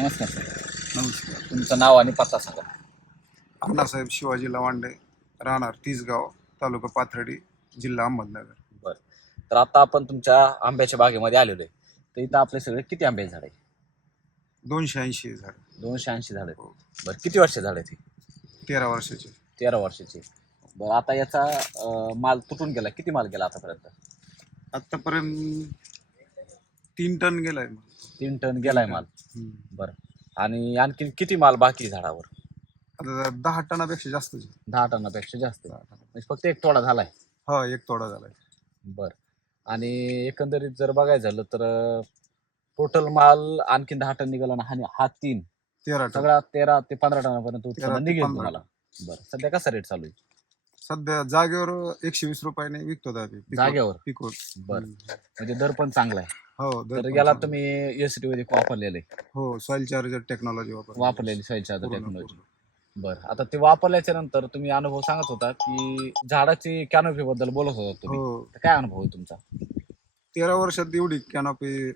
नमस्कार सर. नमस्कार. तुमचं नाव आणि पत्ता सांगा. अण्णासाहेब शिवाजी लवांडे राहणार तीसगाव तालुका पाथर्डी जिल्हा अहमदनगर. बरं. तर आता आपण तुमच्या आंब्याच्या बागेमध्ये आलेलो आहे. तर इथं आपले सगळे किती आंब्याचे झाड आहे दोनशे ऐंशी झाड. दोनशे ऐंशी झाड हो. आहेत बरं किती वर्ष झाड आहेत ही? तेरा वर्षाचे. तेरा वर्षाची. बरं आता याचा अं, माल तुटून गेला. किती माल गेला आतापर्यंत? आतापर्यंत तीन टन गेलाय तीन टन गेलाय माल. हम्म. बरं. आणि आणखीन किती माल बाकी आहे झाडावर? आता दहा टनापेक्षा जास्त दहा टनापेक्षा जास्त आहे. म्हणजे फक्त एक तोडा झालाय. हा एक तोडा झालाय. बरं. आणि एकंदरीत जर बघायचं झालं तर टोटल माल आणखीन दहा टन निघाला ना हा हा तीन. तेरा टन. सगळा तेरा ते पंधरा टनापर्यंत तेरा उत्पन्न ते निघेल पंधरा. तुम्हाला. बरं. सध्या कसा रेट चालू आहे? सध्या जागेवर एकशे वीस रुपयाने विकतो जागेवर? पिकोट बरं. म्हणजे दर पण चांगला आहे. हो तर पण याला. तुम्ही एस टी मध्ये वापरलेलं हो सॉइल चार्जर टेक्नॉलॉजी वापर वापरलेली सोयीच्या पूर्ण, टेक्नॉलॉजी. बरं आता ते वापरल्याच्या नंतर तुम्ही अनुभव सांगत होता की झाडाची कॅनोपी बद्दल बोलत होता तुम्ही. हो. तर काय अनुभव आहे तुमचा? तेरा वर्षात एवढी कॅनॉपी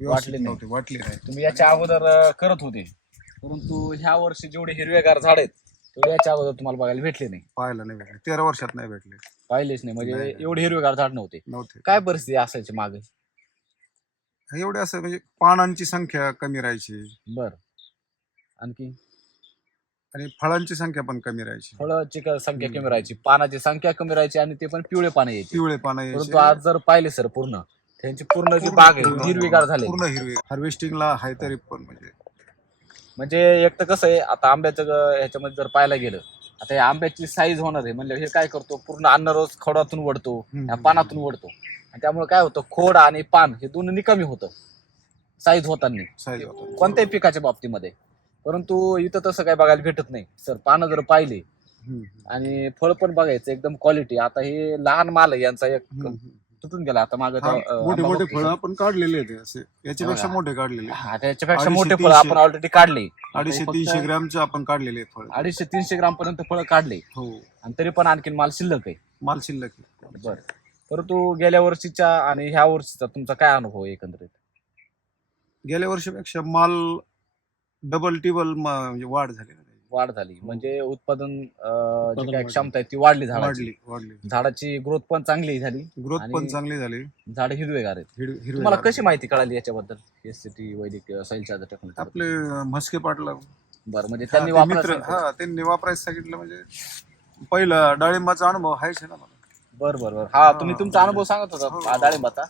वाटली नाही. नव्हती वाटली नाही. तुम्ही याच्या अगोदर अं, करत होते. परंतु ह्या वर्षी जेवढे हिरवेगार झाड आहेत तेवढे याच्या अगोदर तुम्हाला बघायला भेटले नाही. पाहायला नाही भेटले. तेरा वर्षात नाही भेटले. पाहिलेच नाही. म्हणजे नाही. एवढे हिरवेगार झाड नव्हते. नव्हते. काय परिस्थिती असायची मागे? एवढे असं म्हणजे पानांची संख्या कमी राहायची. बर. आणखी? आणि फळांची संख्या पण कमी राहायची. फळाची क- संख्या हम्म. कमी राहायची? पानाची संख्या कमी राहायची आणि ते पण पिवळे पानं यायचे. पिवळे पानं परंतु यायचे आज जर पाहिले सर पूर्ण त्यांची पूर्ण जी पूर्ण- बाग आहे हिरवीगार झाले पूर्ण हिरवी. हार्वेस्टिंगला आहे तरी पण म्हणजे. म्हणजे एक तर कसं आहे आता आंब्याचं ग- ह्याच्यामध्ये जर पाहायला गेलं आता या आंब्याची साईज होणार आहे. म्हणजे हे काय करतो? पूर्ण अन्न रोज खोडातून वडतो. या पानातून वडतो आणि त्यामुळे काय होतं? खोड आणि पान हे दोन्ही कमी होतं. साईज होताना. साईज होता कोणत्याही पिकाच्या बाबतीमध्ये. परंतु इथं तसं काय बघायला भेटत नाही. सर पानं जर पाहिली हम्म, आणि फळ पण बघायचं एकदम क्वालिटी आता हे लहान माल आहे यांचा एक हम्म, हम्म. तुटून गेला. आता मागे हा, मोठे मोठे फळ आपण काढलेले आहेत असे. याच्यापेक्षा बघा. मोठे काढलेले त्याच्यापेक्षा मोठे फळ. आपण ऑलरेडी काढले. हे अडीचशे तीनशे ग्रॅमचे आपण काढलेले फळ. अडीचशे तीनशे ग्राम पर्यंत फळ काढले. हो. आणि तरी पण आणखीन माल शिल्लक आहे. माल शिल्लक आहे. बर. परंतु गेल्या वर्षीच्या आणि ह्या वर्षीचा तुमचा काय अनुभव आहे एकंदरीत? गेल्या वर्षीपेक्षा माल डबल टिबल म्हणजे वाढ झाली. वाढ झाली. म्हणजे उत्पादन अं, जी उत्पादन काय वाढलं. क्षमता आहे ती वाढली झाडाची. वाढली वाढली. झाडाची ग्रोथ पण चांगली झाली. ग्रोथ पण आणि- चांगली झाली. झाड हिरवेगार आहेत. हिर- हिरवे तुम्हाला. कशी माहिती कळाली याच्याबद्दल? S C T Vaidik technology आपले म्हस्के पाटला. बरं म्हणजे हा, त्यांनी ते मित्र वापरायचं हा त्यांनी वापरायला सांगितलं म्हणजे पहिला डाळिंबाचा अनुभव आहेच ना मला. बरं बरं बरं. हा तुम्ही तुमचा अनुभव सांगत होता. हो. हा, डाळिंबाचा.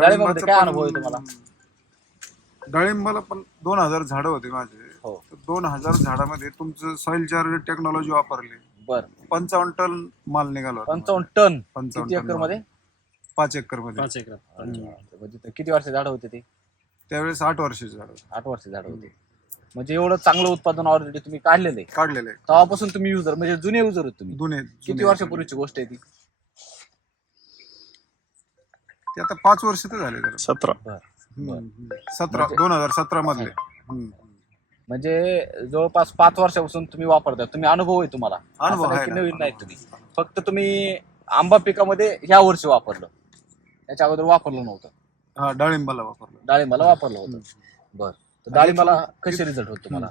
डाळिंबामध्ये काय अनुभव आहे तुम्हाला? डाळिंबाला पण दोन हजार झाडं होते माझे. हो. दोन हजार झाडामध्ये तुमचं सॉइल चार्जर टेक्नॉलॉजी वापरली. बर. पंचावन्न टन माल निघाला होता. पंचावन्न टन पंचावन्न किती टन एकरमध्ये. पाच एकरमध्ये अच्छा, म्हणजे ते किती वर्ष झाड होते ते? त्यावेळेस आठ वर्षाचे झाड आठ वर्ष झाड होते. म्हणजे एवढं चांगलं उत्पादन ऑलरेडी तुम्ही काढलेलं आहे. काढलेले तेव्हापासून तुम्ही युजर म्हणजे जुने युजर आहेत तुम्ही. जुने किती जुने. वर्षापूर्वीची गोष्ट आहे ती? ते आता पाच वर्ष तर झाले त्याला. सतरा. बर हम्म, हम्म. सतरा म्हणजे- दोन हजार सतरा मधले हम्म. म्हणजे जवळपास पाच वर्षापासून तुम्ही वापरताय. तुम्ही अनुभव आहे तुम्हाला. अनुभव असं नाही आहे की ना. नवीन नाही तुम्ही. फक्त तुम्ही आंबा पिकामध्ये ह्या वर्षी वापरलं. त्याच्या अगोदर वापरलं नव्हतं. हा डाळिंबाला वापरलं. डाळिंबाला वापरलं होतं. बर. तर डाळिंबाला कसे रिझल्ट होत तुम्हाला?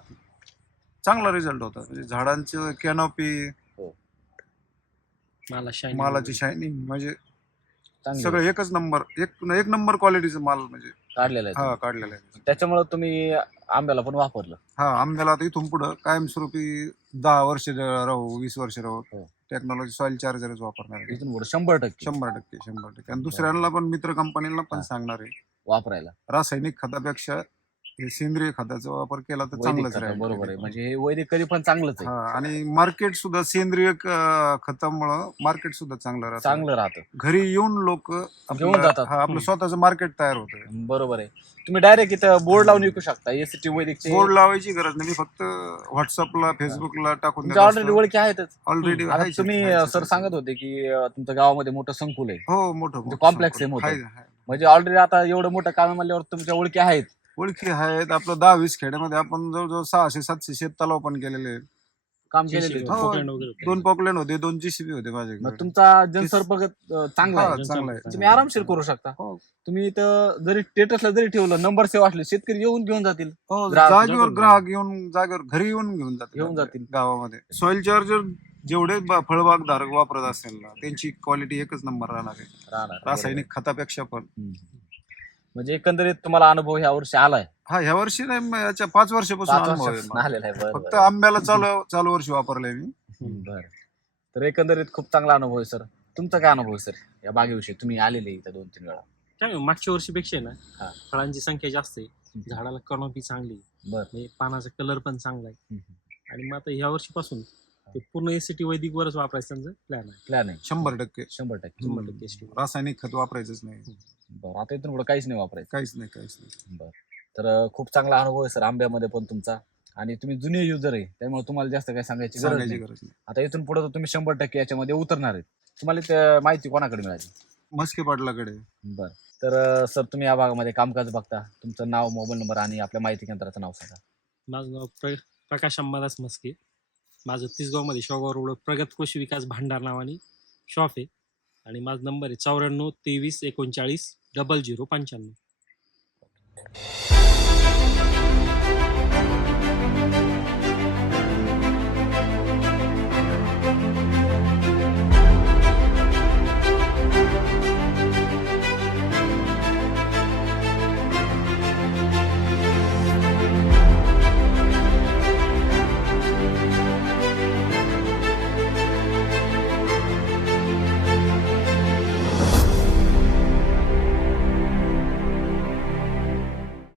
चांगला रिझल्ट होता. म्हणजे झाडांचं कॅनॉपी हो. मालाची शायनिंग म्हणजे चांगलं सगळं एकच नंबर एक एक नंबर क्वालिटीचं माल म्हणजे काढलेलं आहे हा तुम्ही. काढलेला आहे त्याच्यामुळे तुम्ही आंब्याला पण वापरलं हा आंब्याला आता इथून पुढं कायमस्वरूपी दहा वर्ष राहू वीस वर्ष राहू हो. टेक्नॉलॉजी सॉइल चार्जरच वापरणार आहे. इथून पुढे शंभर टक्के शंभर टक्के शंभर टक्के आणि दुसऱ्यांना पण मित्र कंपनीला पण हा. सांगणार आहे वापरायला रासायनिक खतापेक्षा हे सेंद्रिय खताचा वापर केला तर वैदिक चांगलंच राहील बरोबर आहे. म्हणजे हे वैदिक कधी पण चांगलंच आहे. हा आणि मार्केट सुद्धा सेंद्रिय क- खतामुळं मार्केट सुद्धा चांगलं राहतं. चांगलं राहतं. घरी येऊन लोक घेऊन जातात. आपलं हम्म. स्वतःचं मार्केट तयार होतं. बरोबर आहे. तुम्ही डायरेक्ट इथं बोर्ड लावून विकू शकता. एस टी वैदिकचे बोर्ड लावायची गरज नाही. मी फक्त व्हॉट्सअपला फेसबुकला टाकून तुमच्या ऑलरेडी ओळखी आहेतच. ऑलरेडी आता तुम्ही सर सांगत होते की अं, तुमच्या गावामध्ये मोठं संकुल आहे. हो मोठं म्हणजे complex आहे मोठं. आहे, आहे. म्हणजे ऑलरेडी आता एवढं मोठं काम म्हणल्यावर तुमच्या ओळखी आहेत. ओळखी आहेत आपलं दहा वीस खेड्यामध्ये आपण जवळजवळ सहाशे सातशे शेत तलाव पण केलेले आहेत काम केलेलं आहे. हो. पोकलँड वगैरे होते. दोन पॉकलेन होते दोन जीसीबी होते मग माझ्याकडे तुमचा जनसंपर्क अं, चांगला हा, आहे चांगला आहे तुम्ही आरामशीर करू शकता हो. तुम्ही इथं जरी स्टेटसला जरी ठेवलं नंबर सेव्ह असले शेतकरी येऊन घेऊन जातील हो ग्राहक जागेवर ग्राहक येऊन जागेवर घरी येऊन घेऊन जातात घेऊन जातील. गावामध्ये सॉइल चार्जर जेवढे बा- फळबाग धारक वापरत असेल ना त्यांची क्वालिटी एकच नंबर राहणार आहे रासायनिक खतापेक्षा पण हम्म. म्हणजे एकंदरीत तुम्हाला अनुभव ह्या वर्षी आलाय. हा ह्या वर्षी नाही म- याच्या पाच वर्षापासून पाच अनुभव आहे वर्ष मला. आलेला आहे बरं, फक्त बरं. आंब्याला चालू चालू वर्षी वापरलंय मी. बर. तर एकंदरीत खूप चांगला अनुभव आहे सर. तुमचा काय अनुभव आहे सर या बागेविषयी? तुम्ही आलेले इथं दोन तीन वेळा. काय मागच्या वर्षीपेक्षा आहे हा. ना फळांची संख्या जास्त आहे. झाडाला कनॉपी चांगली आहे. बर. म्हणजे पानाचा कलर पण चांगला आहे. आणि मग आता ह्या वर्षीपासून ते पूर्ण एसीटी वैदिक वरच वापरायचं त्यांचं प्लॅन आहे. प्लॅन आहे. शंभर टक्के. शंभर टक्के. शंभर टक्के. रासायनिक खत वापरायचंच नाही. बरं आता इथून पुढे काहीच नाही वापरायचं. काहीच नाही काहीच नाही. बरं. तर अं, खूप चांगला अनुभव आहे सर आंब्यामध्ये पण तुमचा. आणि तुम्ही जुने युजर आहे त्यामुळे तुम्हाला जास्त काही सांगायची गरज सांगायची नाही. गरज नाही. आता इथून पुढे तुम्ही शंभर टक्के याच्यामध्ये उतरणार आहेत. तुम्हाला ते माहिती कोणाकडे मिळाली? मस्के पाटलाकडे. बरं. तर सर तुम्ही या भागामध्ये कामकाज बघता. तुमचं नाव मोबाईल नंबर आणि आपल्या माहिती केंद्राचं नाव सांगा. माझं नाव प्र प्रकाश अंबादास मस्के. माझं तिसगावमध्ये शेवगाव रोड प्रगत कृषी विकास भांडार नावाने शॉप आहे. आणि माझा नंबर आहे चौऱ्याण्णव तेवीस एकोणचाळीस डबल झिरो पंच्याण्णव